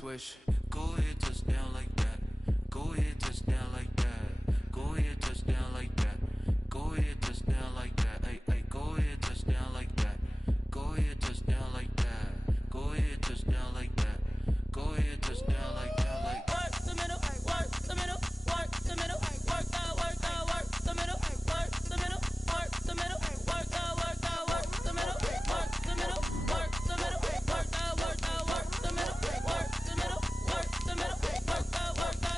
switch. Go ahead, touchdown like that. Go ahead, touchdown like that. Go ahead, touchdown like that. Go ahead, touchdown like that. Hey, hey, go ahead, touchdown like that. Go ahead, touchdown like that. Go ahead, touchdown like that. Go ahead, touchdown like that. Like work the middle, work the middle, work the middle, work the middle, work the middle, work the middle, work the middle, work the middle, work the middle, work the middle, work the middle, work the middle, work the middle, work the.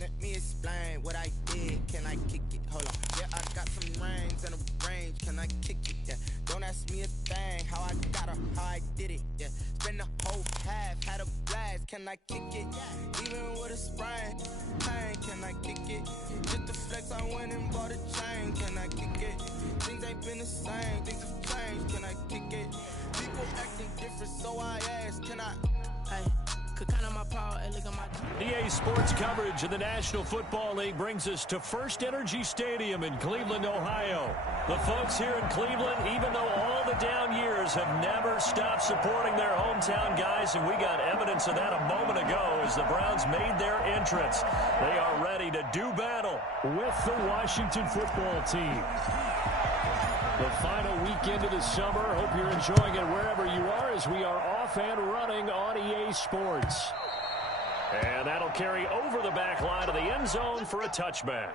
Let me explain what I did. Can I kick it? Hold on. Yeah, I got some rings and a range. Can I kick it? Yeah. Don't ask me a thing. How I got her, how I did it. Yeah. Spend the whole half, had a blast. Can I kick it? Even with a sprain, pain. Can I kick it? Just the flex, I went and bought a chain. Can I kick it? Things ain't been the same. Things have changed. Can I kick it? People acting different, so I ask. Can I? Hey. EA Sports coverage of the National Football League brings us to First Energy Stadium in Cleveland, Ohio. The folks here in Cleveland, even though all the down years, have never stopped supporting their hometown guys, and we got evidence of that a moment ago as the Browns made their entrance. They are ready to do battle with the Washington football team. The final weekend of the summer. Hope you're enjoying it wherever you are as we are off and running on EA Sports. And that'll carry over the back line of the end zone for a touchback.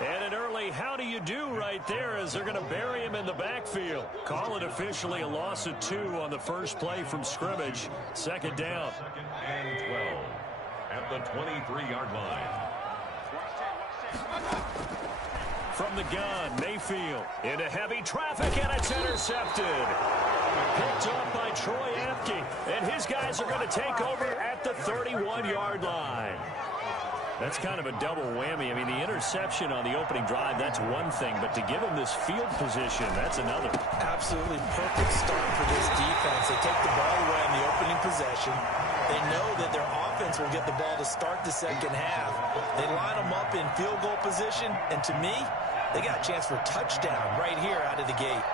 And an early how do you do right there as they're going to bury him in the backfield. Call it officially a loss of 2 on the first play from scrimmage. Second down. And 12 at the 23-yard line. From the gun, Mayfield into heavy traffic, and it's intercepted. Picked up by Troy Apke, and his guys are going to take over at the 31-yard line. That's kind of a double whammy. I mean, the interception on the opening drive, that's one thing, but to give him this field position, that's another. Absolutely perfect start for this defense. They take the ball away in the opening possession. They know that their offense will get the ball to start the second half. They line them up in field goal position, and to me, they got a chance for a touchdown right here out of the gate.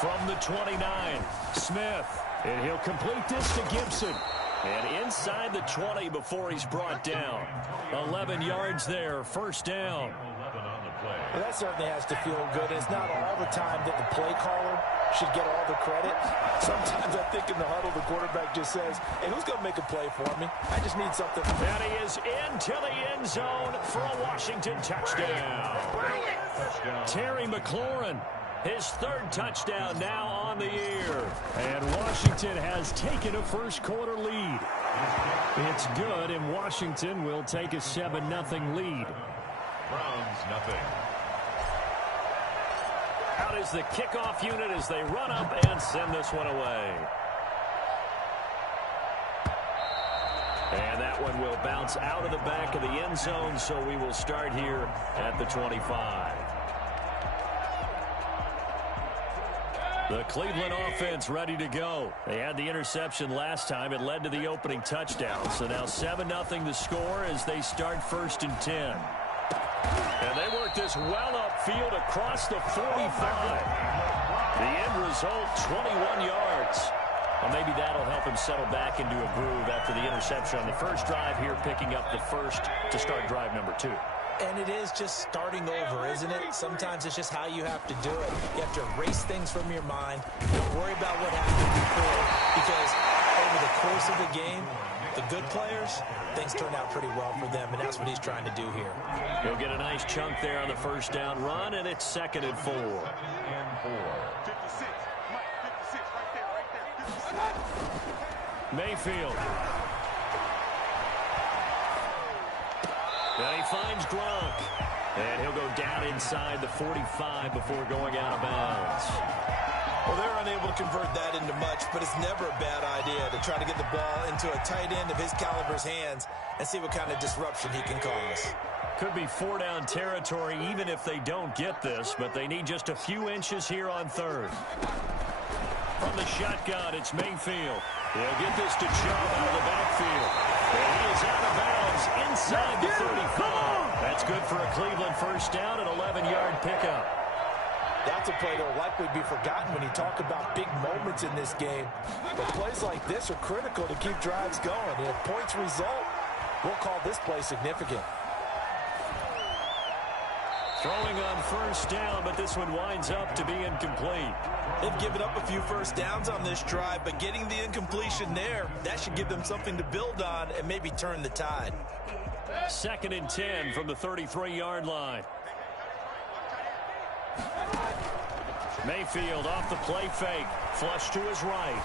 From the 29, Smith, and he'll complete this to Gibson. And inside the 20 before he's brought down. 11 yards there, first down. Well, that certainly has to feel good. It's not all the time that the play caller should get all the credit. Sometimes I think in the huddle, the quarterback just says, hey, who's going to make a play for me? I just need something. And he is into the end zone for a Washington touchdown. Terry McLaurin. His third touchdown now on the year. And Washington has taken a first quarter lead. It's good, and Washington will take a 7-0 lead. Browns nothing. Out is the kickoff unit as they run up and send this one away. And that one will bounce out of the back of the end zone, so we will start here at the 25. The Cleveland offense ready to go. They had the interception last time. It led to the opening touchdown. So now 7-0 the score as they start 1st and 10. And they work this well upfield across the 45. The end result, 21 yards. Well, maybe that'll help him settle back into a groove after the interception on the first drive here, picking up the first to start drive number 2. And it is just starting over, isn't it? Sometimes it's just how you have to do it. You have to erase things from your mind. Don't worry about what happened before, because over the course of the game, the good players, things turn out pretty well for them, and that's what he's trying to do here. He'll get a nice chunk there on the first down run, and it's 2nd and 4. And 4. 56, Mike, 56, right there, Mayfield. And he finds Gronk. And he'll go down inside the 45 before going out of bounds. Well, they're unable to convert that into much, but it's never a bad idea to try to get the ball into a tight end of his caliber's hands and see what kind of disruption he can cause. Could be 4-down territory even if they don't get this, but they need just a few inches here on third. From the shotgun, it's Mayfield. He'll get this to Chubb out of the backfield. And he is out of bounds inside the 35. That's good for a Cleveland first down, an 11-yard pickup. That's a play that will likely be forgotten when you talk about big moments in this game. But plays like this are critical to keep drives going. And if points result, we'll call this play significant. Throwing on first down, but this one winds up to be incomplete. They've given up a few first downs on this drive, but getting the incompletion there, that should give them something to build on and maybe turn the tide. 2nd and 10 from the 33-yard line. Mayfield off the play fake. Flush to his right.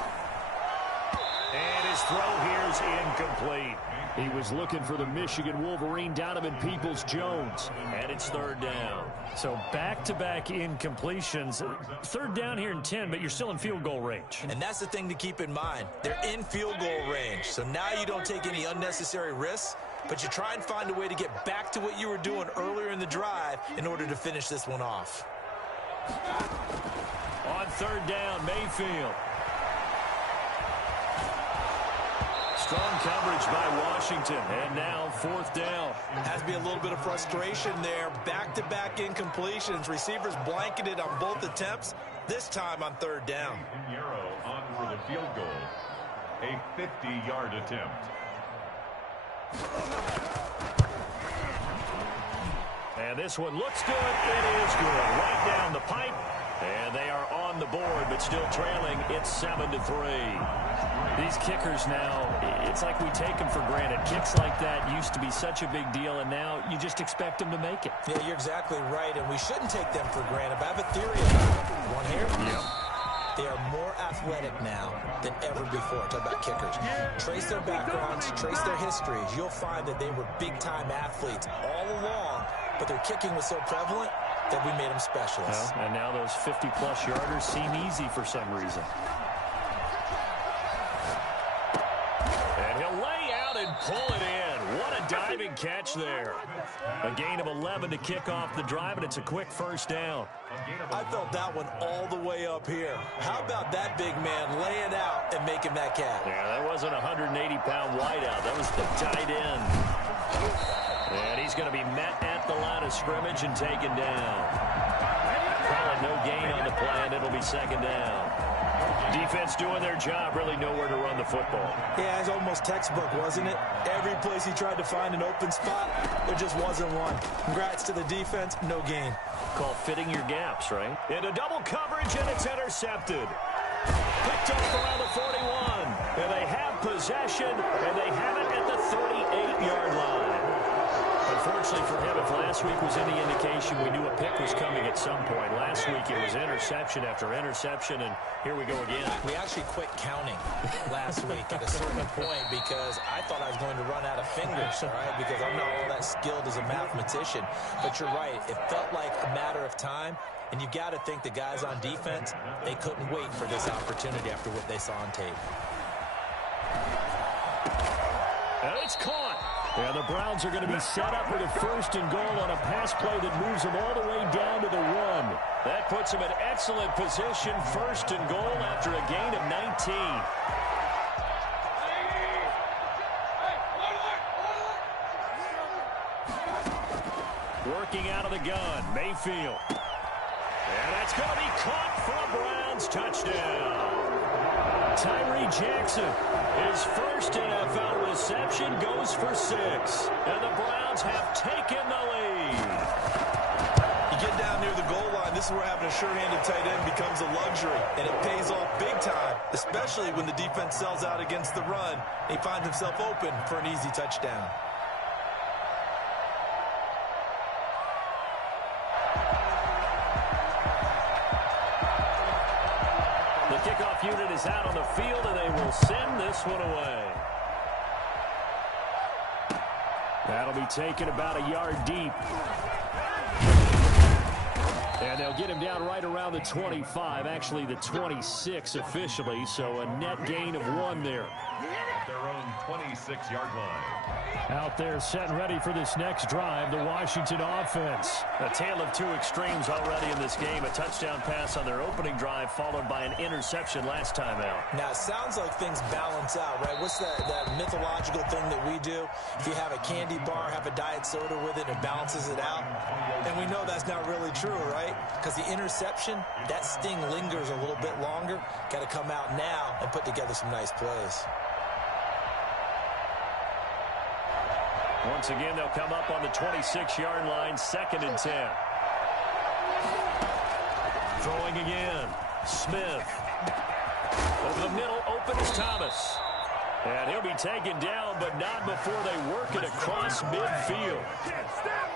And his throw here is incomplete. He was looking for the Michigan Wolverine, Donovan Peoples-Jones. And it's 3rd down. So back-to-back incompletions. 3rd down here in 10, but you're still in field goal range. And that's the thing to keep in mind. They're in field goal range. So now you don't take any unnecessary risks, but you try and find a way to get back to what you were doing earlier in the drive in order to finish this one off. On 3rd down, Mayfield. Strong coverage by Washington, and now 4th down. Has to be a little bit of frustration there. Back-to-back incompletions. Receivers blanketed on both attempts, this time on 3rd down. Yarrow on for the field goal. A 50-yard attempt. And this one looks good. It is good. Right down the pipe. And they are on the board, but still trailing. It's 7-3. These kickers now, it's like we take them for granted. Kicks like that used to be such a big deal, and now you just expect them to make it. Yeah, you're exactly right, and we shouldn't take them for granted. But I have a theory about it. One here? Yep. They are more athletic now than ever before. Talk about kickers. Trace their backgrounds, trace their histories. You'll find that they were big-time athletes all along, but their kicking was so prevalent that we made them specialists. Well, and now those 50-plus yarders seem easy for some reason. And he'll lay out and pull it in. What a diving catch there. A gain of 11 to kick off the drive, and it's a quick first down. I felt that one all the way up here. How about that big man laying out and making that catch? Yeah, that wasn't a 180-pound wideout. That was the tight end. And he's going to be met at the line of scrimmage and taken down. Probably no gain on the play, and it'll be 2nd down. Defense doing their job, really nowhere to run the football. Yeah, it's almost textbook, wasn't it? Every place he tried to find an open spot, there just wasn't one. Congrats to the defense, no gain. Called fitting your gaps, right? Into double coverage, and it's intercepted. Picked off around the 41. And they have possession, and they have it at the 38-yard line. Unfortunately for him, if last week was any indication, we knew a pick was coming at some point. Last week it was interception after interception, and here we go again. We actually quit counting last week at a certain point because I thought I was going to run out of fingers, all right, because I'm not all that skilled as a mathematician. But you're right. It felt like a matter of time, and you got to think the guys on defense, they couldn't wait for this opportunity after what they saw on tape. And it's caught. Yeah, the Browns are going to be set up with a 1st and goal on a pass play that moves them all the way down to the 1. That puts them in excellent position, 1st and goal after a gain of 19. Working out of the gun, Mayfield. And that's going to be caught for a Browns touchdown. Tyree Jackson, his first NFL reception, goes for 6. And the Browns have taken the lead. You get down near the goal line, this is where having a sure-handed tight end becomes a luxury. And it pays off big time, especially when the defense sells out against the run. He finds himself open for an easy touchdown. Kickoff unit is out on the field, and they will send this one away. That'll be taken about a yard deep. And they'll get him down right around the 25, actually the 26 officially, so a net gain of 1 there. At their own 26-yard line. Out there set and ready for this next drive, the Washington offense. A tale of 2 extremes already in this game. A touchdown pass on their opening drive followed by an interception last time out. Now, it sounds like things balance out, right? What's that mythological thing that we do? If you have a candy bar, have a diet soda with it, it balances it out. And we know that's not really true, right? Because the interception, that sting lingers a little bit longer. Got to come out now and put together some nice plays. Once again, they'll come up on the 26-yard line, 2nd and 10. Throwing again. Smith. Over the middle, open is Thomas. And he'll be taken down, but not before they work it across midfield.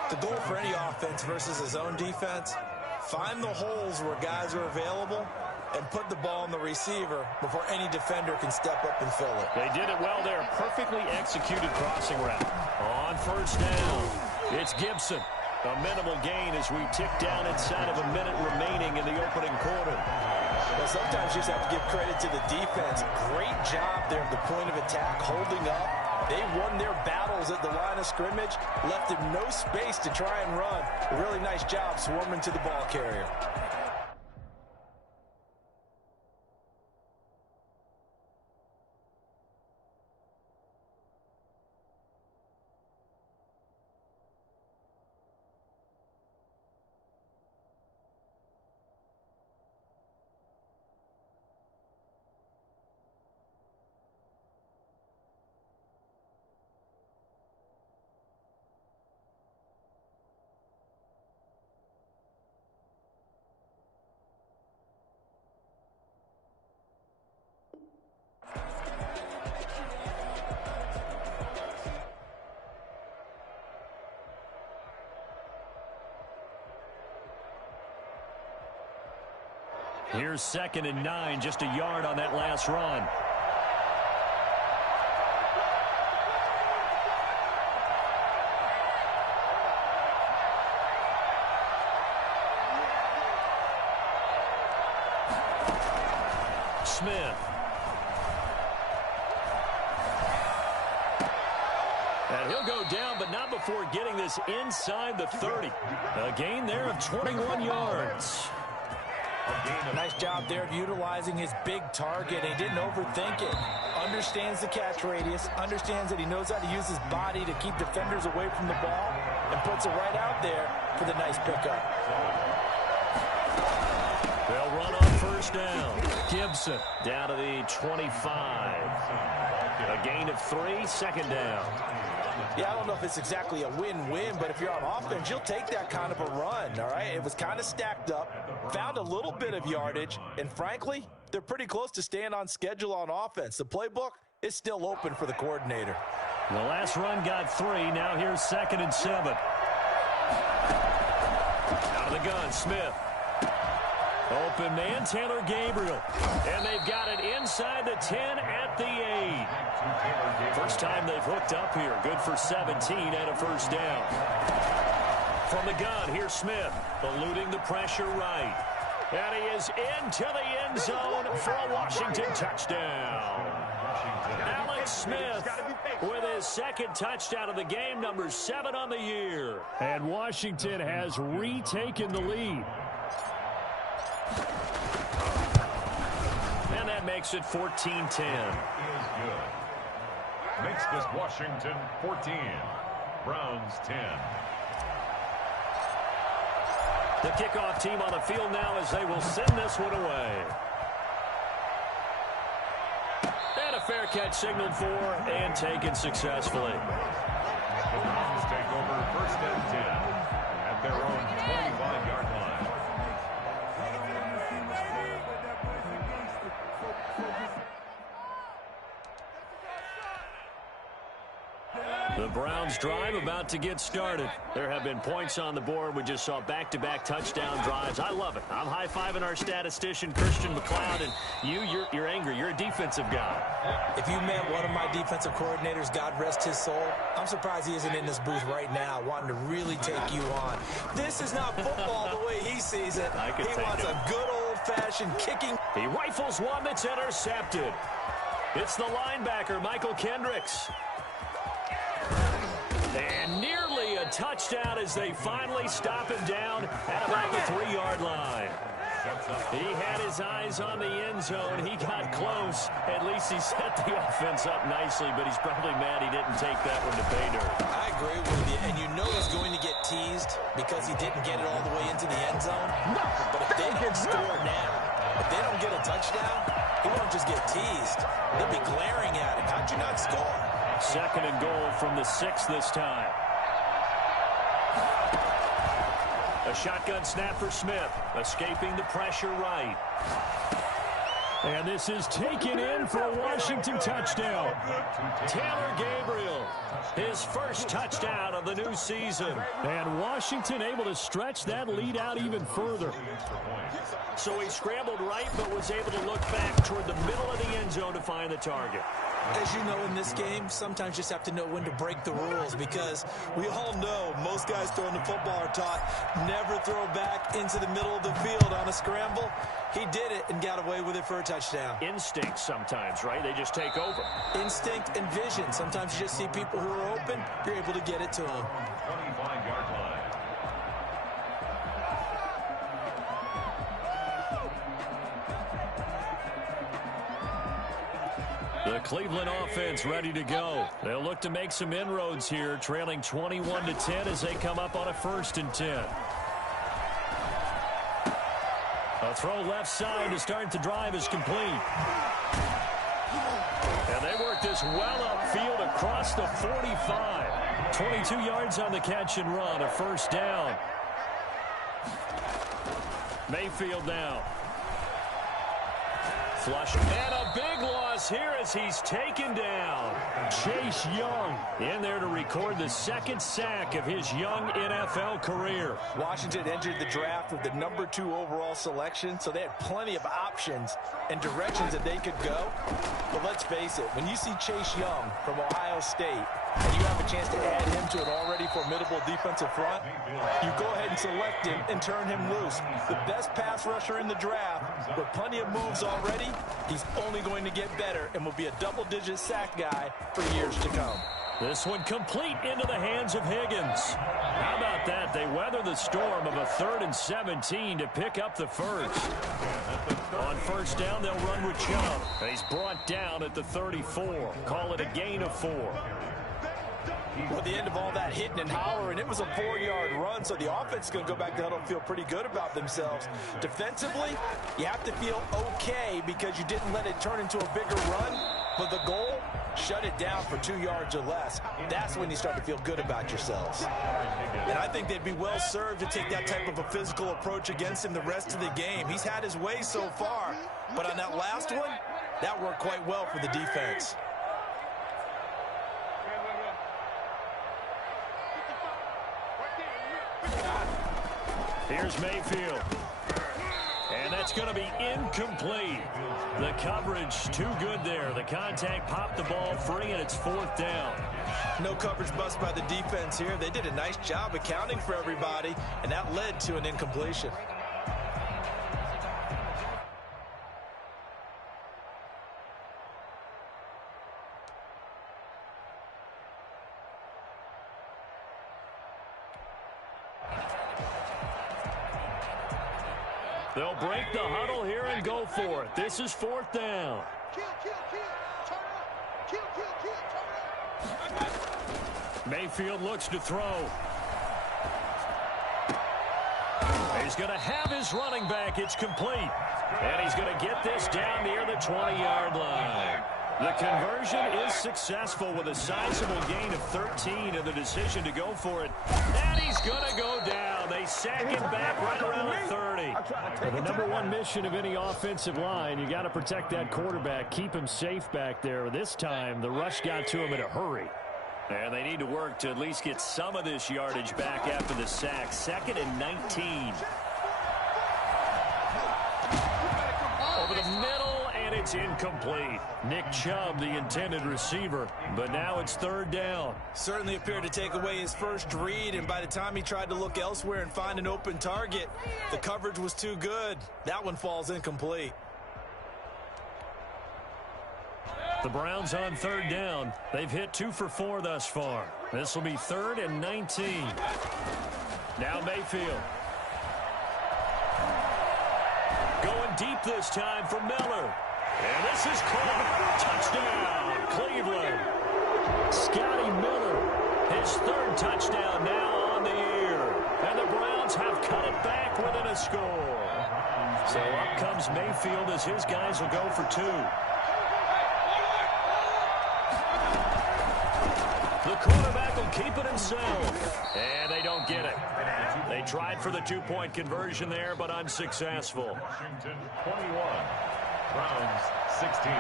The goal for any offense versus his own defense, find the holes where guys are available and put the ball in the receiver before any defender can step up and fill it. They did it well there. Perfectly executed crossing route. On 1st down, it's Gibson. A minimal gain as we tick down inside of a minute remaining in the opening quarter. Well, sometimes you just have to give credit to the defense. Great job there at the point of attack, holding up. They won their battles at the line of scrimmage, left him no space to try and run. A really nice job swarming to the ball carrier. Here's 2nd and 9, just a yard on that last run. Smith. And he'll go down, but not before getting this inside the 30. A gain there of 21 yards. Nice job there of utilizing his big target. He didn't overthink it. Understands the catch radius. Understands that he knows how to use his body to keep defenders away from the ball. And puts it right out there for the nice pickup. They'll run on 1st down. Gibson down to the 25. A gain of 3, 2nd down. Yeah, I don't know if it's exactly a win-win, but if you're on offense, you'll take that kind of a run, all right? It was kind of stacked up, found a little bit of yardage, and frankly, they're pretty close to staying on schedule on offense. The playbook is still open for the coordinator. The last run got 3. Now here's 2nd and 7. Out of the gun, Smith. Open man, Taylor Gabriel. And they've got it inside the 10 at the 8. First time they've hooked up here. Good for 17 and a 1st down. From the gun, here's Smith. Eluding the pressure right. And he is into the end zone for a Washington touchdown. Alex Smith with his 2nd touchdown of the game, number 7 on the year. And Washington has retaken the lead. And that makes it 14-10. Makes this Washington 14, Browns 10. The kickoff team on the field now as they will send this one away. And a fair catch signaled for and taken successfully. The Browns take over 1st and 10 at their own 25-yard line. The Browns drive about to get started. There have been points on the board. We just saw back-to-back touchdown drives. I love it. I'm high-fiving our statistician, Christian McLeod, and you're angry. You're a defensive guy. If you met one of my defensive coordinators, God rest his soul, I'm surprised he isn't in this booth right now wanting to really take you on. This is not football the way he sees it. He wants a good old-fashioned kicking. He rifles one that's intercepted. It's the linebacker, Michael Kendricks. And nearly a touchdown as they finally stop him down at about the 3-yard line. He had his eyes on the end zone. He got close. At least he set the offense up nicely, but he's probably mad he didn't take that one to pay dirt. I agree with you, and you know he's going to get teased because he didn't get it all the way into the end zone. But if they don't score now, if they don't get a touchdown, he won't just get teased. They'll be glaring at him. How'd you not score? 2nd and goal from the 6 this time. A shotgun snap for Smith, escaping the pressure right. And this is taken in for a Washington touchdown. Taylor Gabriel, his first touchdown of the new season. And Washington able to stretch that lead out even further. So he scrambled right, but was able to look back toward the middle of the end zone to find the target. As you know, in this game, sometimes you just have to know when to break the rules because we all know most guys throwing the football are taught never throw back into the middle of the field on a scramble. He did it and got away with it for a touchdown. Instinct sometimes, right? They just take over. Instinct and vision. Sometimes you just see people who are open, you're able to get it to them. 25-yard line. The Cleveland offense ready to go. They'll look to make some inroads here, trailing 21-10 as they come up on a 1st and 10. A throw left side to start the drive is complete. And they work this well upfield across the 45. 22 yards on the catch and run, a 1st down. Mayfield now. Flush, and a big loss here as he's taken down. Chase Young in there to record the 2nd sack of his young NFL career. Washington entered the draft with the number 2 overall selection, so they had plenty of options and directions that they could go. But let's face it, when you see Chase Young from Ohio State, and you have a chance to add him to an already formidable defensive front, you go ahead and select him and turn him loose. The best pass rusher in the draft with plenty of moves already. He's only going to get better and will be a double-digit sack guy for years to come. This one complete into the hands of Higgins. How about that? They weather the storm of a 3rd and 17 to pick up the 1st. On 1st down, they'll run with Chubb. He's brought down at the 34. Call it a gain of 4. Well, at the end of all that hitting and hollering, it was a 4-yard run, so the offense is going to go back to huddle and feel pretty good about themselves. Defensively, you have to feel okay because you didn't let it turn into a bigger run, but the goal, shut it down for 2 yards or less. That's when you start to feel good about yourselves. And I think they'd be well served to take that type of a physical approach against him the rest of the game. He's had his way so far, but on that last one, that worked quite well for the defense. Here's Mayfield. And that's going to be incomplete. The coverage too good there. The contact popped the ball free, and it's 4th down. No coverage bust by the defense here. They did a nice job accounting for everybody, and that led to an incompletion. They'll break the huddle here and go for it. This is 4th down. Mayfield looks to throw. He's going to have his running back. It's complete. And he's going to get this down near the 20-yard line. The conversion is successful with a sizable gain of 13 and the decision to go for it. And he's going to go down. They sack him back right around the 30. Well, the number 1 mission of any offensive line, you got to protect that quarterback, keep him safe back there. This time, the rush got to him in a hurry. And they need to work to at least get some of this yardage back after the sack. 2nd and 19. Over the middle, and it's incomplete. Nick Chubb, the intended receiver, but now it's 3rd down. Certainly appeared to take away his first read, and by the time he tried to look elsewhere and find an open target, the coverage was too good. That one falls incomplete. The Browns on 3rd down. They've hit 2 for 4 thus far. This will be 3rd and 19. Now Mayfield. Going deep this time for Miller. And this is caught. Touchdown, Cleveland. Scotty Miller, his 3rd touchdown now on the year. And the Browns have cut it back within a score. So up comes Mayfield as his guys will go for 2. The quarterback will keep it himself. And they don't get it. They tried for the 2-point conversion there, but unsuccessful. Washington 21, Browns 16.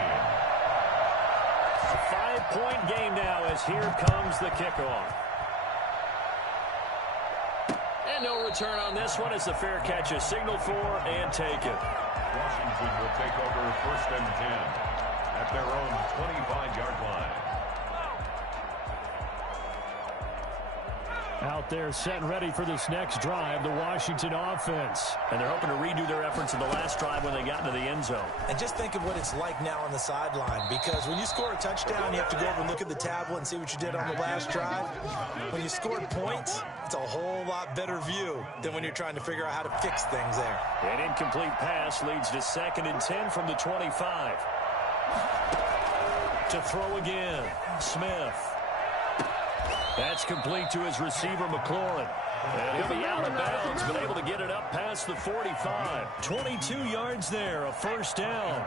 A 5-point game now as here comes the kickoff. And no return on this one as the fair catch is signaled for and taken. Washington will take over 1st and 10 at their own 25-yard line. Out there set and ready for this next drive, the Washington offense. And they're hoping to redo their efforts in the last drive when they got into the end zone. And just think of what it's like now on the sideline, because when you score a touchdown, you have to go over and look at the tablet and see what you did on the last drive. When you scored points, it's a whole lot better view than when you're trying to figure out how to fix things there. An incomplete pass leads to 2nd and 10 from the 25. To throw again, Smith. That's complete to his receiver, McLaurin. And he'll be out of bounds, but able to get it up past the 45. 22 yards there, a 1st down.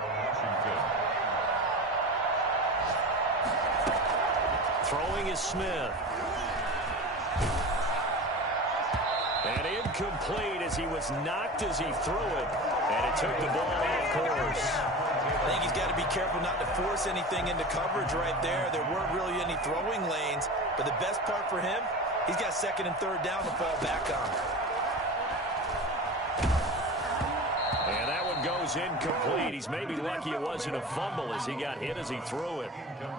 Throwing is Smith. And incomplete as he was knocked as he threw it. And it took the ball off course. I think he's got to be careful not to force anything into coverage right there. There weren't really any throwing lanes, but the best part for him, he's got 2nd and 3rd down to fall back on. And that one goes incomplete. He's maybe lucky it wasn't a fumble as he got hit as he threw it.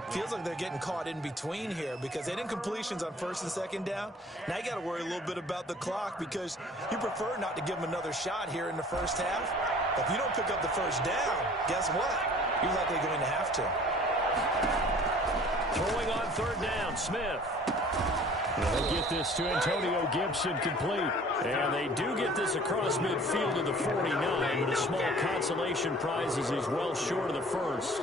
Feels like they're getting caught in between here because they had incompletions on 1st and 2nd down. Now you got to worry a little bit about the clock because you prefer not to give them another shot here in the 1st half. But if you don't pick up the 1st down, guess what? You're likely going to have to. Throwing on 3rd down, Smith. They'll get this to Antonio Gibson complete. And they do get this across midfield to the 49, but a small consolation prize as he's well short of the 1st.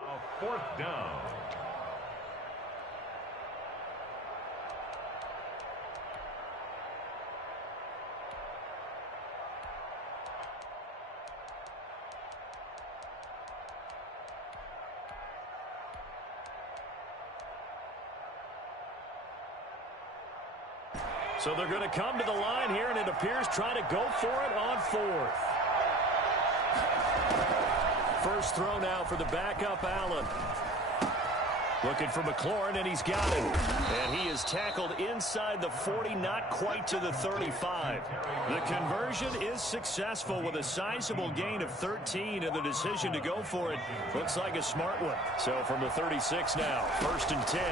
A 4th down. So they're going to come to the line here, and it appears try to go for it on 4th. First throw now for the backup, Allen. Looking for McLaurin, and he's got it. And he is tackled inside the 40, not quite to the 35. The conversion is successful with a sizable gain of 13, and the decision to go for it looks like a smart one. So from the 36 now, 1st and 10.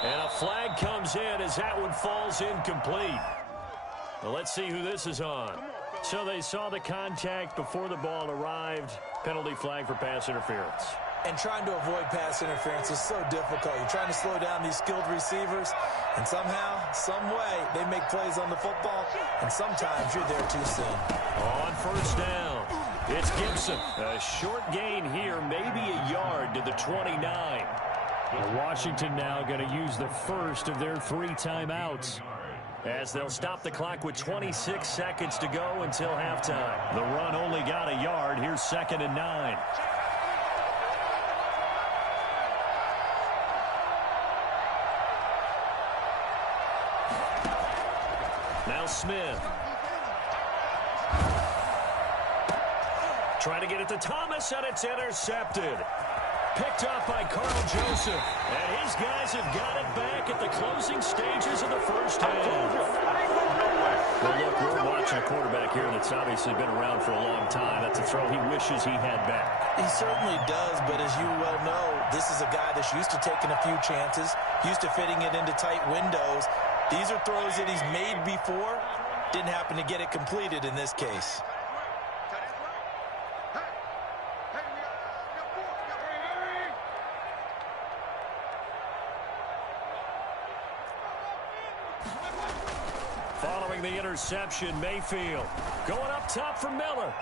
And a flag comes in as that one falls incomplete. Well, let's see who this is on. So they saw the contact before the ball arrived. Penalty flag for pass interference. And trying to avoid pass interference is so difficult. You're trying to slow down these skilled receivers, and somehow, some way, they make plays on the football, and sometimes you're there too soon. On 1st down, it's Gibson. A short gain here, maybe a yard to the 29. Washington now going to use the first of their 3 timeouts. as they'll stop the clock with 26 seconds to go until halftime. The run only got a yard. Here's 2nd and 9. Now Smith. Trying to get it to Thomas, and it's intercepted. Picked up by Carl Joseph. And his guys have got it back at the closing stages of the first half. Well, look, we're watching a quarterback here that's obviously been around for a long time. That's a throw he wishes he had back. He certainly does, but as you well know, this is a guy that's used to taking a few chances, used to fitting it into tight windows. These are throws that he's made before. Didn't happen to get it completed in this case. Following the interception, Mayfield going up top for Miller.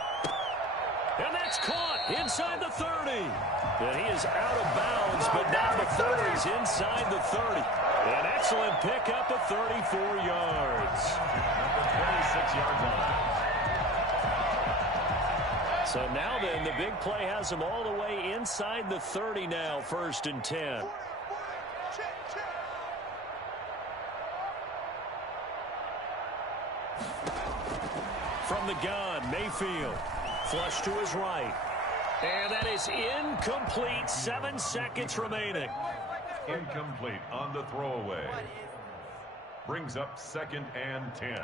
And that's caught inside the 30. And he is out of bounds, but now before he's inside the 30. An excellent pickup of 34 yards. 26-yard line. So now then, the big play has him all the way inside the 30 now, 1st and 10. From the gun, Mayfield. Flush to his right. And that is incomplete. 7 seconds remaining. Incomplete on the throwaway. Brings up 2nd and 10. Get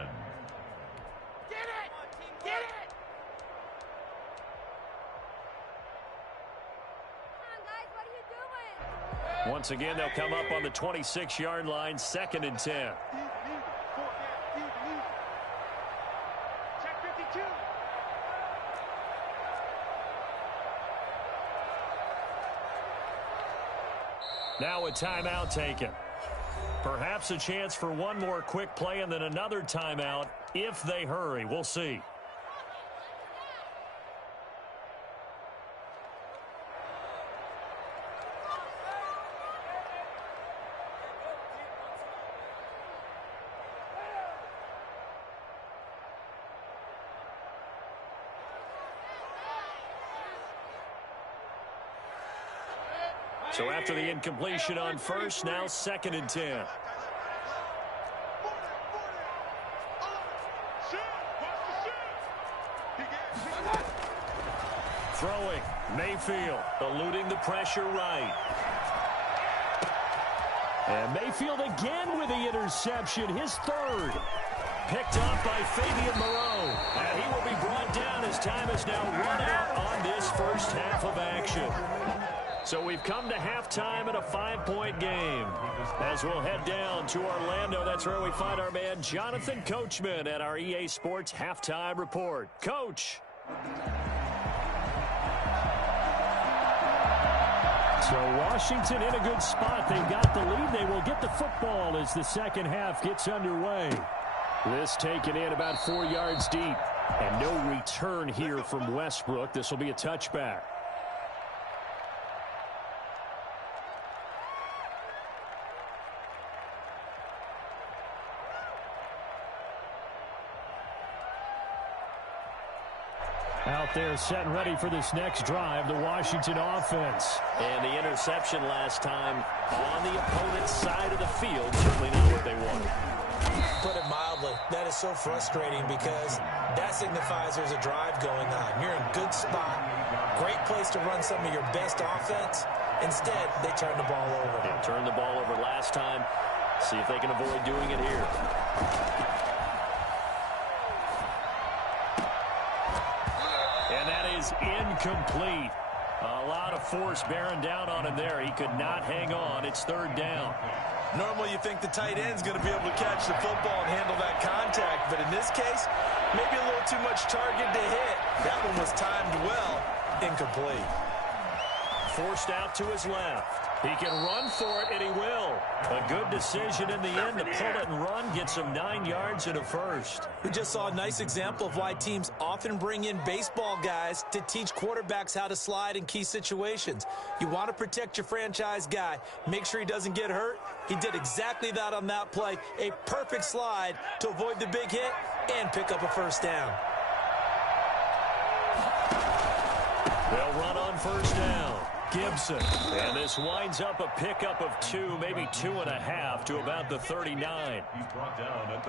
it! Get it! Come on, guys, what are you doing? Once again, they'll come up on the 26-yard line, 2nd and 10. Check 52. Now a timeout taken. Perhaps a chance for one more quick play and then another timeout if they hurry. We'll see. So after the incompletion on first, now 2nd and 10. Throwing, Mayfield, eluding the pressure right. And Mayfield again with the interception, his 3rd. Picked up by Fabian Moreau. And he will be brought down as time is now run out on this first half of action. So we've come to halftime in a 5-point game. As we'll head down to Orlando, that's where we find our man Jonathan Coachman at our EA Sports Halftime Report. Coach. So Washington in a good spot. They've got the lead. They will get the football as the second half gets underway. This taken in about 4 yards deep. And no return here from Westbrook. This will be a touchback. Out there set and ready for this next drive, the Washington offense. And the interception last time on the opponent's side of the field. Certainly not what they wanted. Put it mildly, that is so frustrating because that signifies there's a drive going on. You're in a good spot, great place to run some of your best offense. Instead, they turn the ball over. They turned the ball over last time. See if they can avoid doing it here. And that is incomplete. A lot of force bearing down on him there. He could not hang on. It's 3rd down. Normally you think the tight end's going to be able to catch the football and handle that contact, but in this case, maybe a little too much target to hit. That one was timed well, incomplete. forced out to his left. He can run for it, and he will. A good decision in the end to pull it and run, get some 9 yards and a first. We just saw a nice example of why teams often bring in baseball guys to teach quarterbacks how to slide in key situations. You want to protect your franchise guy. Make sure he doesn't get hurt. He did exactly that on that play. A perfect slide to avoid the big hit and pick up a first down. They'll run on first down. Gibson. And this winds up a pickup of 2, maybe 2.5 to about the 39.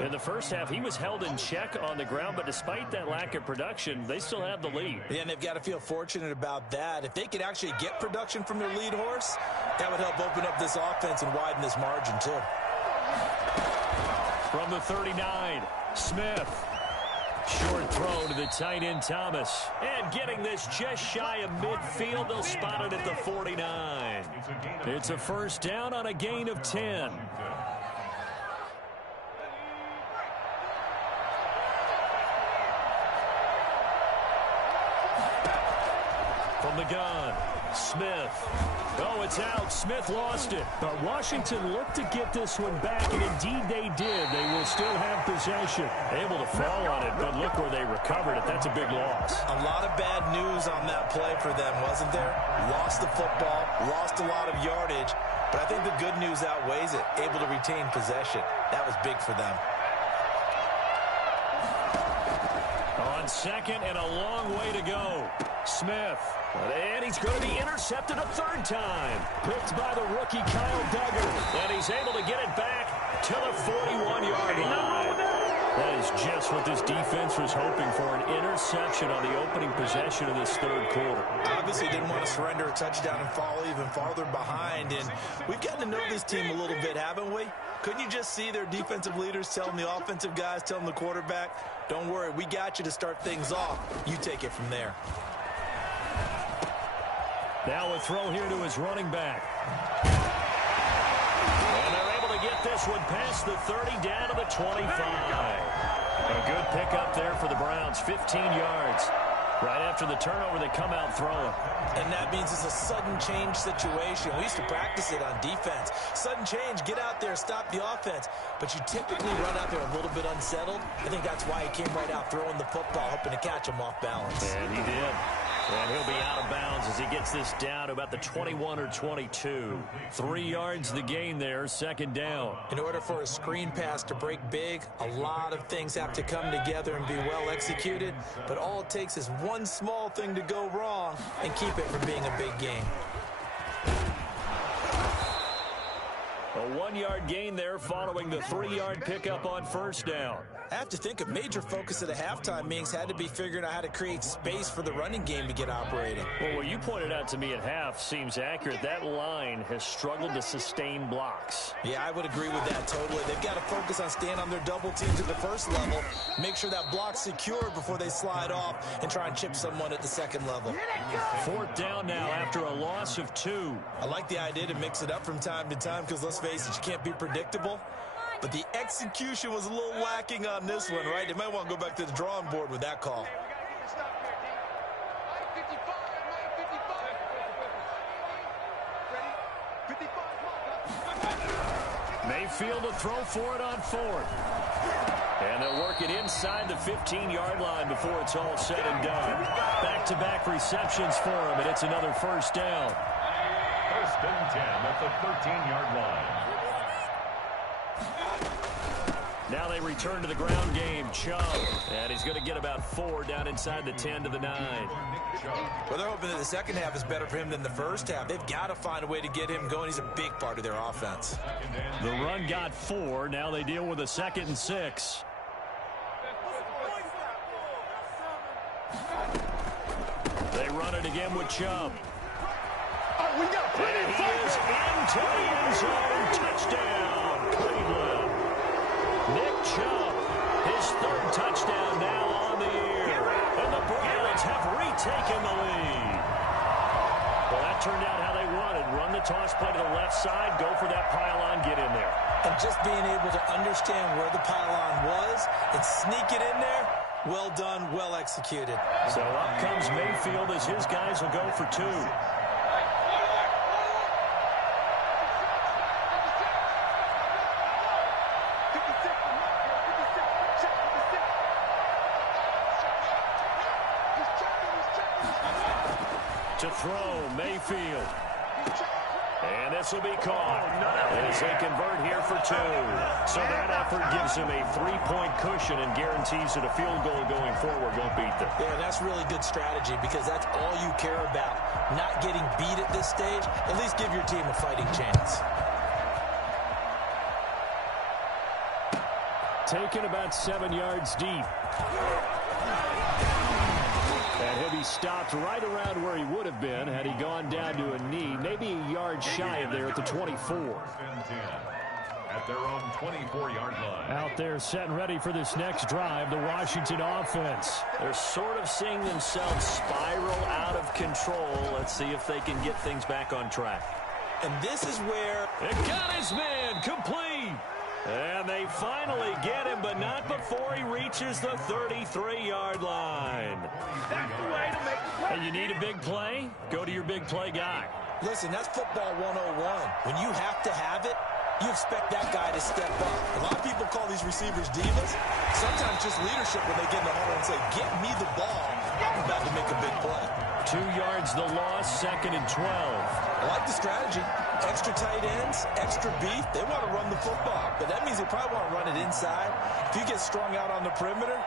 In the first half, he was held in check on the ground, but despite that lack of production, they still have the lead. Yeah, and they've got to feel fortunate about that. If they could actually get production from their lead horse, that would help open up this offense and widen this margin, too. From the 39, Smith. Short throw to the tight end, Thomas. And getting this just shy of midfield, they'll spot it at the 49. It's a first down on a gain of 10. From the gun, Smith. Oh, it's out. Smith lost it. But Washington looked to get this one back, and indeed they did. They will still have possession. Able to fall on it, but look where they recovered it. That's a big loss. A lot of bad news on that play for them, wasn't there? Lost the football, lost a lot of yardage, but I think the good news outweighs it. Able to retain possession. That was big for them. On second and a long way to go. Smith. And he's going to be intercepted a third time. Picked by the rookie Kyle Duggar. And he's able to get it back to the 41-yard line. That is just what this defense was hoping for, an interception on the opening possession of this third quarter. Obviously didn't want to surrender a touchdown and fall even farther behind. And we've gotten to know this team a little bit, haven't we? Couldn't you just see their defensive leaders telling the offensive guys, telling the quarterback, don't worry, we got you to start things off. You take it from there. Now a throw here to his running back. And they're able to get this one past the 30 down to the 25. A good pickup there for the Browns, 15 yards. Right after the turnover, they come out throwing. And that means it's a sudden change situation. We used to practice it on defense. Sudden change, get out there, stop the offense. But you typically run out there a little bit unsettled. I think that's why he came right out throwing the football, hoping to catch him off balance. And he did. And he'll be out of bounds as he gets this down to about the 21 or 22. 3 yards the gain there, second down. In order for a screen pass to break big, a lot of things have to come together and be well executed. But all it takes is one small thing to go wrong and keep it from being a big game. A 1-yard gain there following the 3-yard pickup on first down. I have to think a major focus at a halftime means had to be figuring out how to create space for the running game to get operating. Well, what you pointed out to me at half seems accurate. That line has struggled to sustain blocks. Yeah, I would agree with that totally. They've got to focus on staying on their double teams at the first level, make sure that block's secure before they slide off and try and chip someone at the second level. Fourth down now after a loss of 2. I like the idea to mix it up from time to time because, let's face it, you can't be predictable. But the execution was a little lacking on this one, right? They might want to go back to the drawing board with that call. Mayfield to throw for it on fourth. And they'll work it inside the 15-yard line before it's all said and done. Back-to-back receptions for him, and it's another first down. First and 10 at the 13-yard line. Now they return to the ground game. Chubb. And he's going to get about 4 down inside the 10 to the 9. Well, they're hoping that the second half is better for him than the first half. They've got to find a way to get him going. He's a big part of their offense. The run got 4. Now they deal with a 2nd and 6. They run it again with Chubb. Oh, we got plenty And of he is into the end zone. Touchdown, Cleveland. Nick Chubb, his 3rd touchdown now on the year. And the Browns have retaken the lead. Well, that turned out how they wanted. Run the toss play to the left side, go for that pylon, get in there. And just being able to understand where the pylon was and sneak it in there, well done, well executed. So up comes Mayfield as his guys will go for 2. To throw, Mayfield. And this will be caught as they convert here for 2. So that effort gives him a 3-point cushion and guarantees that a field goal going forward won't beat them. Yeah, that's really good strategy because that's all you care about. Not getting beat at this stage. At least give your team a fighting chance. Taken about 7 yards deep. And he'll be stopped right around where he would have been had he gone down to a knee, maybe a yard shy of there at the 24. At their own 24-yard line. Out there set and ready for this next drive, the Washington offense. They're sort of seeing themselves spiral out of control. Let's see if they can get things back on track. And this is where... It got his man complete. And they finally get him, but not before he reaches the 33-yard line. That's the way to make the play. And you need a big play? Go to your big play guy. Listen, that's football 101. When you have to have it, you expect that guy to step up. A lot of people call these receivers divas. Sometimes just leadership when they get in the huddle and say, get me the ball. I'm about to make a big play. 2 yards the loss, 2nd and 12. I like the strategy. Extra tight ends, extra beef. They want to run the football, but that means they probably want to run it inside. If you get strung out on the perimeter,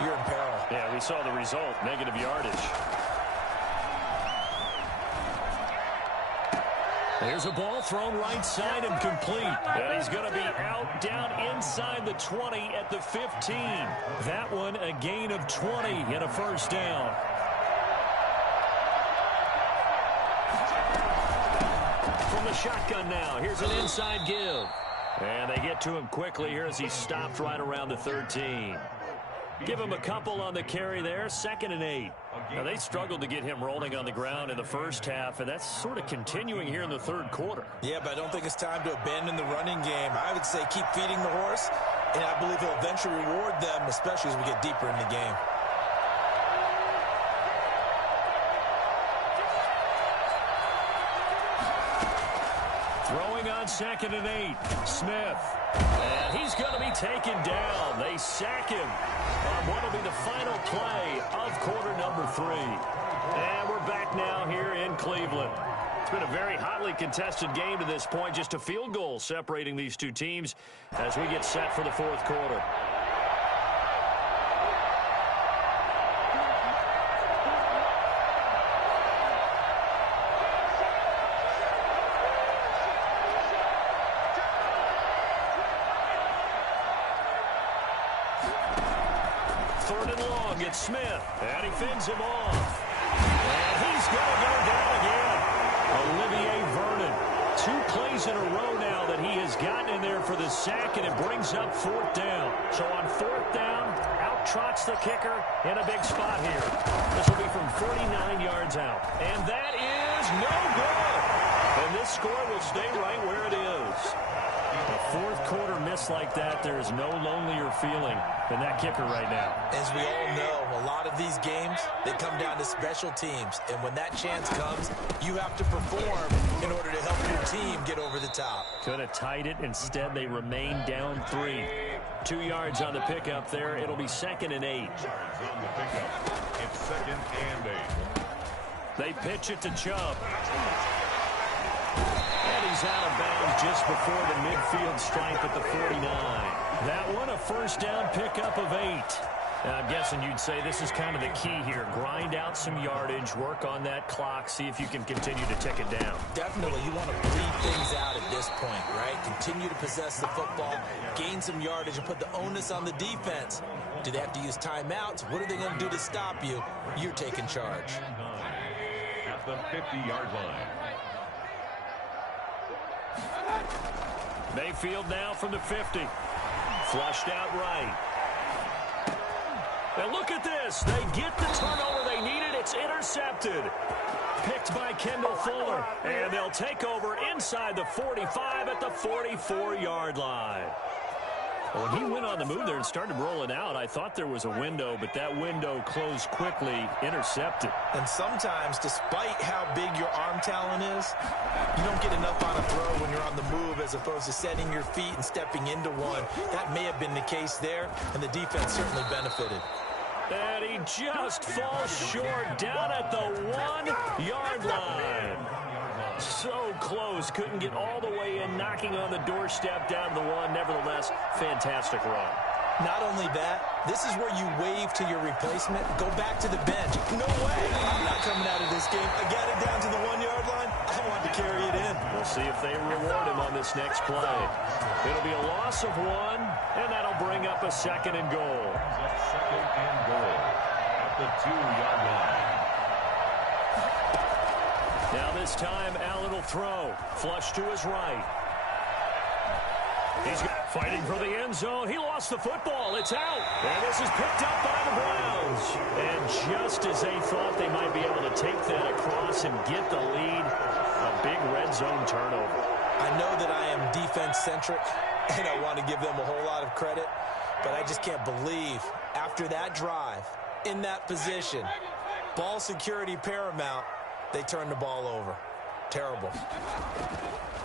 you're in peril. Yeah, we saw the result, negative yardage. There's a ball thrown right side and complete. And he's going to be out down inside the 20 at the 15. That one a gain of 20 and a first down. From the shotgun now, here's an inside give. And they get to him quickly here as he's stopped right around the 13. Give him a couple on the carry there, 2nd and 8. Now, they struggled to get him rolling on the ground in the first half, and that's sort of continuing here in the third quarter. Yeah, but I don't think it's time to abandon the running game. I would say keep feeding the horse, and I believe he'll eventually reward them, especially as we get deeper in the game. Throwing on 2nd and 8, Smith. And he's going to be taken down. They sack him on what will be the final play of quarter number 3. And we're back now here in Cleveland. It's been a very hotly contested game to this point. Just a field goal separating these two teams as we get set for the fourth quarter. It's Smith, and he fends him off. And he's going to go down again. Olivier Vernon. 2 plays in a row now that he has gotten in there for the sack, and it brings up 4th down. So on 4th down, out trots the kicker in a big spot here. This will be from 49 yards out. And that is no good. And this score will stay right where it is. A fourth quarter miss like that, there is no lonelier feeling than that kicker right now. As we all know, a lot of these games, they come down to special teams. And when that chance comes, you have to perform in order to help your team get over the top. Could have tied it. Instead, they remain down 3. 2 yards on the pickup there. It'll be 2nd and 8. On the pickup, it's 2nd and 8. They pitch it to Chubb. And he's out of bounds just before the midfield stripe at the 49. That one a first down pickup of 8. Now, I'm guessing you'd say this is kind of the key here. Grind out some yardage, work on that clock, see if you can continue to tick it down. Definitely. You want to breathe things out at this point, right? Continue to possess the football, gain some yardage, and put the onus on the defense. Do they have to use timeouts? What are they going to do to stop you? You're taking charge. At the 50-yard line. Mayfield now from the 50. Flushed out right. And look at this. They get the turnover they needed. It's intercepted. Picked by Kendall Fuller. And they'll take over inside the 45 at the 44-yard line. When he went on the move there and started rolling out, I thought there was a window, but that window closed quickly, intercepted. And sometimes, despite how big your arm talent is, you don't get enough on a throw when you're on the move as opposed to setting your feet and stepping into one. That may have been the case there, and the defense certainly benefited. And he just falls short down at the 1-yard line. So close, couldn't get all the way in, knocking on the doorstep down the 1. Nevertheless, fantastic run. Not only that, this is where you wave to your replacement, go back to the bench. No way, I'm not coming out of this game. I got it down to the 1-yard line. I want to carry it in. We'll see if they reward him on this next play. It'll be a loss of 1, and that'll bring up a 2nd and goal. Second and goal at the 2-yard line. Now this time, Allen will throw. Flush to his right. He's fighting for the end zone. He lost the football. It's out. And this is picked up by the Browns. And just as they thought they might be able to take that across and get the lead, a big red zone turnover. I know that I am defense-centric, and I want to give them a whole lot of credit, but I just can't believe after that drive, in that position, ball security paramount, they turn the ball over. Terrible.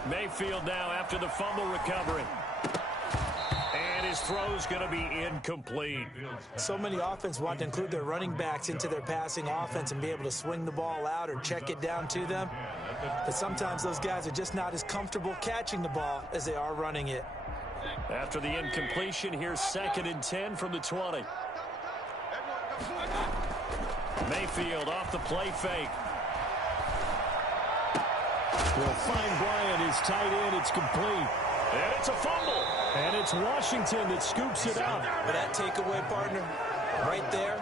Mayfield now after the fumble recovery. And his throw's going to be incomplete. So many offense want to include their running backs into their passing offense and be able to swing the ball out or check it down to them. But sometimes those guys are just not as comfortable catching the ball as they are running it. After the incompletion, here's 2nd and 10 from the 20. Mayfield off the play fake. Will find Bryant, his tight end. It's complete. And it's a fumble. And it's Washington that scoops it up. But that takeaway, partner, right there,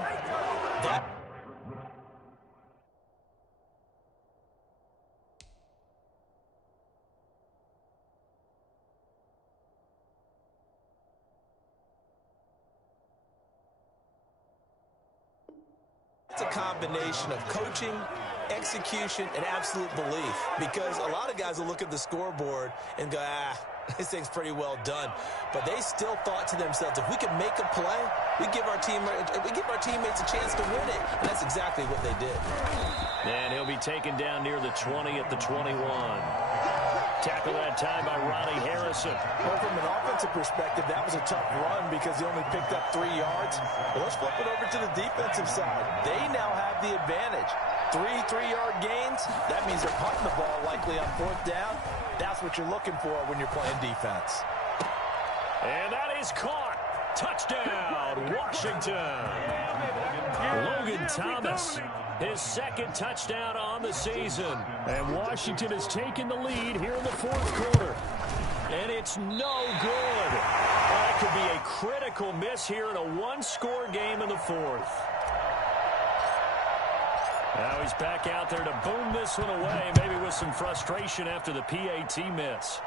it's a combination of coaching, execution, and absolute belief, because a lot of guys will look at the scoreboard and go, this thing's pretty well done. But they still thought to themselves, if we can make a play, we give our teammates a chance to win it. And that's exactly what they did. And he'll be taken down near the 20 at the 21. Tackle that time by Ronnie Harrison. Well, from an offensive perspective, that was a tough run because he only picked up 3 yards. Well, let's flip it over to the defensive side. They now have the advantage. 3 3-yard gains, that means they're punting the ball likely on 4th down. That's what you're looking for when you're playing defense. And that is caught. Touchdown, Washington. Logan Thomas, his 2nd touchdown on the season. And Washington has taken the lead here in the 4th quarter. And it's no good. That could be a critical miss here in a 1-score game in the 4th. Now he's back out there to boom this one away, maybe with some frustration after the PAT miss.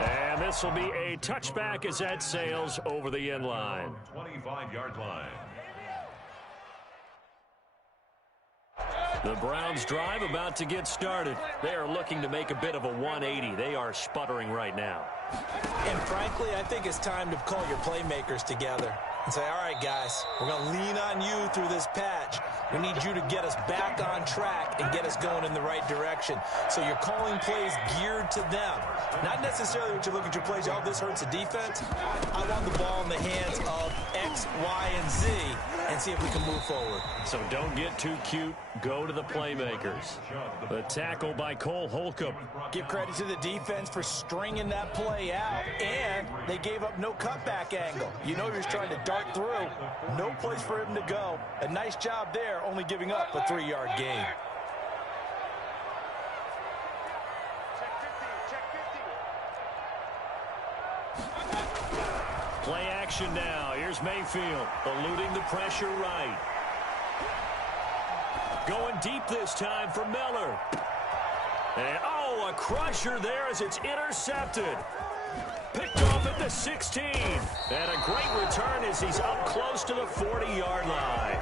And this will be a touchback as that sails over the end line. 25-yard line. The Browns drive about to get started. They are looking to make a bit of a 180. They are sputtering right now. And frankly, I think it's time to call your playmakers together and say, all right, guys, we're going to lean on you through this patch. We need you to get us back on track and get us going in the right direction. So you're calling plays geared to them. Not necessarily what you look at your plays, oh, this hurts the defense. I want the ball in the hands of X, Y, and Z and see if we can move forward. So don't get too cute. Go to the playmakers. The tackle by Cole Holcomb. Give credit to the defense for stringing that play out, and they gave up no cutback angle. You know he was trying to dart through. No place for him to go. A nice job there, only giving up a 3-yard gain. Play action now. Here's Mayfield, eluding the pressure right. Going deep this time for Miller. And, oh, a crusher there as it's intercepted. Picked off at the 16. And a great return as he's up close to the 40-yard line.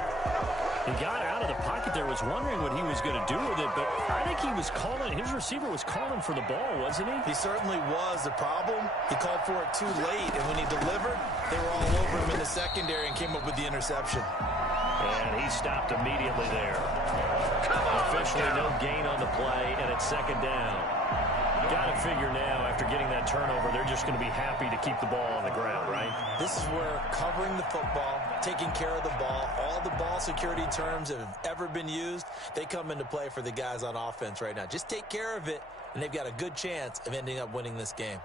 He got out of the pocket there, was wondering what he was going to do with it, but I think he was calling, his receiver was calling for the ball, wasn't he? He certainly was. The problem, he called for it too late, and when he delivered, they were all over him in the secondary and came up with the interception. And he stopped immediately there. Officially no gain on the play, and it's 2nd down. Got to figure now, after getting that turnover, they're just going to be happy to keep the ball on the ground, right? This is where covering the football, taking care of the ball, all the ball security terms that have ever been used, they come into play for the guys on offense right now. Just take care of it, and they've got a good chance of ending up winning this game.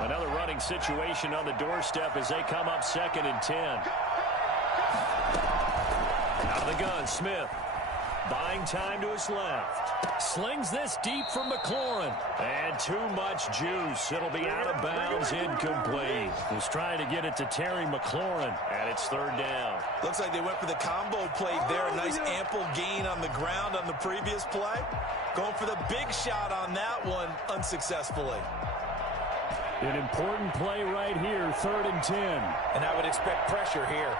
Another running situation on the doorstep as they come up 2nd and 10. Out of the gun, Smith. Buying time to his left. Slings this deep for McLaurin. And too much juice. It'll be out of bounds, incomplete. Was trying to get it to Terry McLaurin, and it's 3rd down. Looks like they went for the combo play there. A nice ample gain on the ground on the previous play. Going for the big shot on that one unsuccessfully. An important play right here, 3rd and 10. And I would expect pressure here.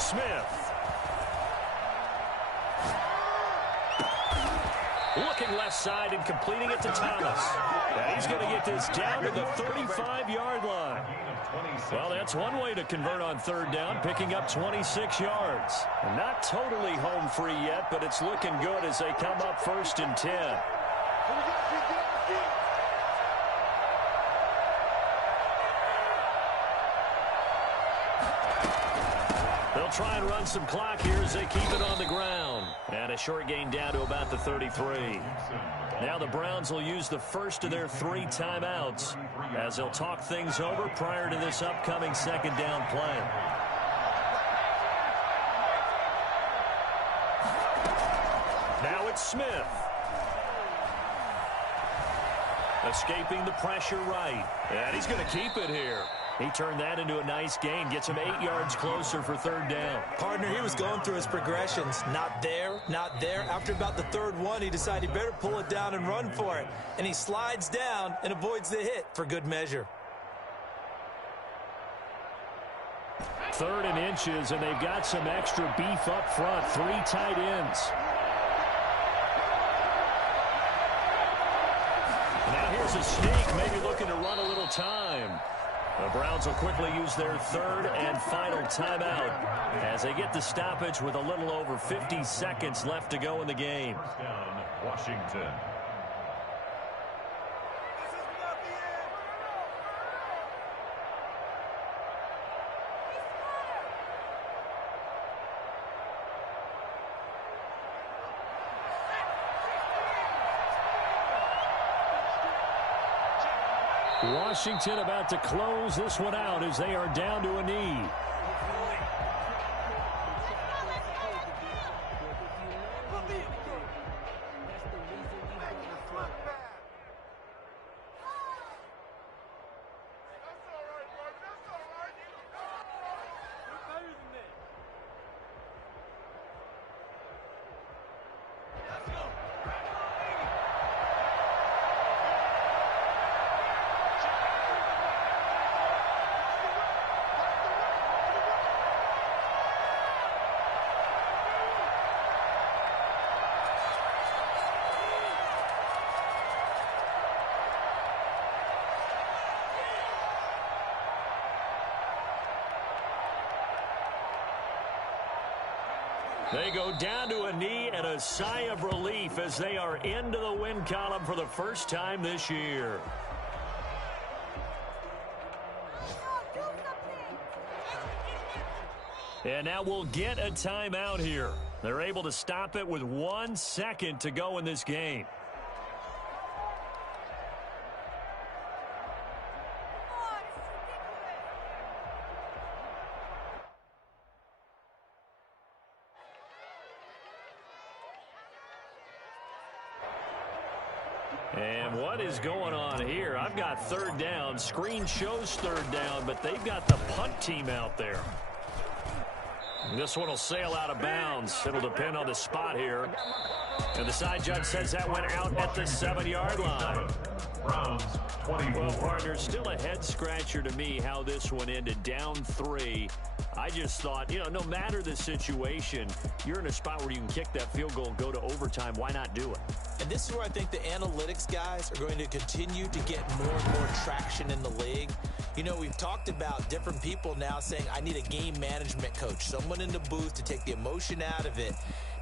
Smith. Looking left side and completing it to Thomas. And he's going to get this down to the 35-yard line. Well, that's one way to convert on 3rd down, picking up 26 yards. Not totally home free yet, but it's looking good as they come up 1st and 10. They'll try and run some clock here as they keep it on the ground. And a short gain down to about the 33. Now the Browns will use the first of their 3 timeouts as they'll talk things over prior to this upcoming 2nd down play. Now it's Smith. Escaping the pressure right. And he's going to keep it here. He turned that into a nice gain. Gets him 8 yards closer for 3rd down. Partner, he was going through his progressions. Not there, not there. After about the 3rd one, he decided he better pull it down and run for it. And he slides down and avoids the hit for good measure. 3rd and inches, and they've got some extra beef up front. 3 tight ends. Now here's a sneak, maybe looking to run a little time. The Browns will quickly use their 3rd and final timeout as they get the stoppage with a little over 50 seconds left to go in the game. First down, Washington. Washington about to close this one out as they are down to a knee. They go down to a knee and a sigh of relief as they are into the win column for the first time this year. And now we'll get a timeout here. They're able to stop it with 1 second to go in this game. And what is going on here? I've got third down. Screen shows third down, but they've got the punt team out there. This one will sail out of bounds. It'll depend on the spot here. And the side judge says that went out at the 7-yard line. Browns, 24. Well, partner, still a head-scratcher to me how this one ended. Down 3. I just thought, no matter the situation, you're in a spot where you can kick that field goal, go to overtime. Why not do it? And this is where I think the analytics guys are going to continue to get more and more traction in the league. We've talked about different people now saying, I need a game management coach, someone in the booth to take the emotion out of it.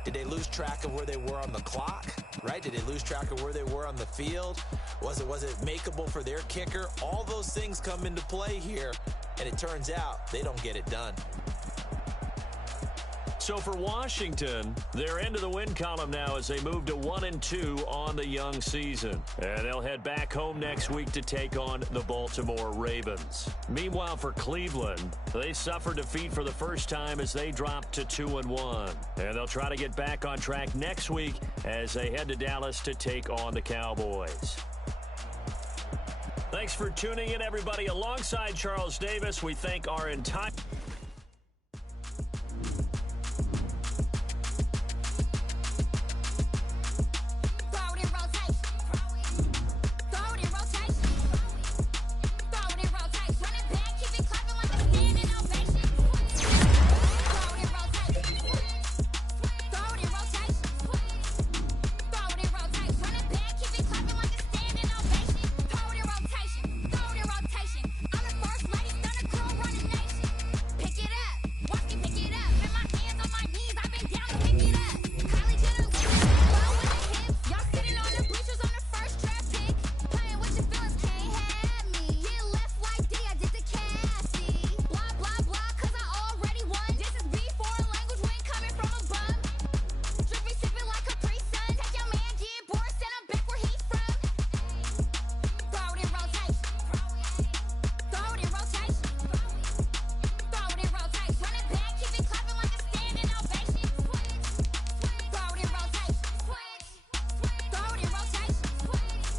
Did they lose track of where they were on the clock, right? Did they lose track of where they were on the field? Was it makeable for their kicker? All those things come into play here, and it turns out they don't get it done. So for Washington, they're into the win column now as they move to 1-2 on the young season. And they'll head back home next week to take on the Baltimore Ravens. Meanwhile, for Cleveland, they suffered defeat for the first time as they dropped to 2-1. And they'll try to get back on track next week as they head to Dallas to take on the Cowboys. Thanks for tuning in, everybody. Alongside Charles Davis, we thank our entire...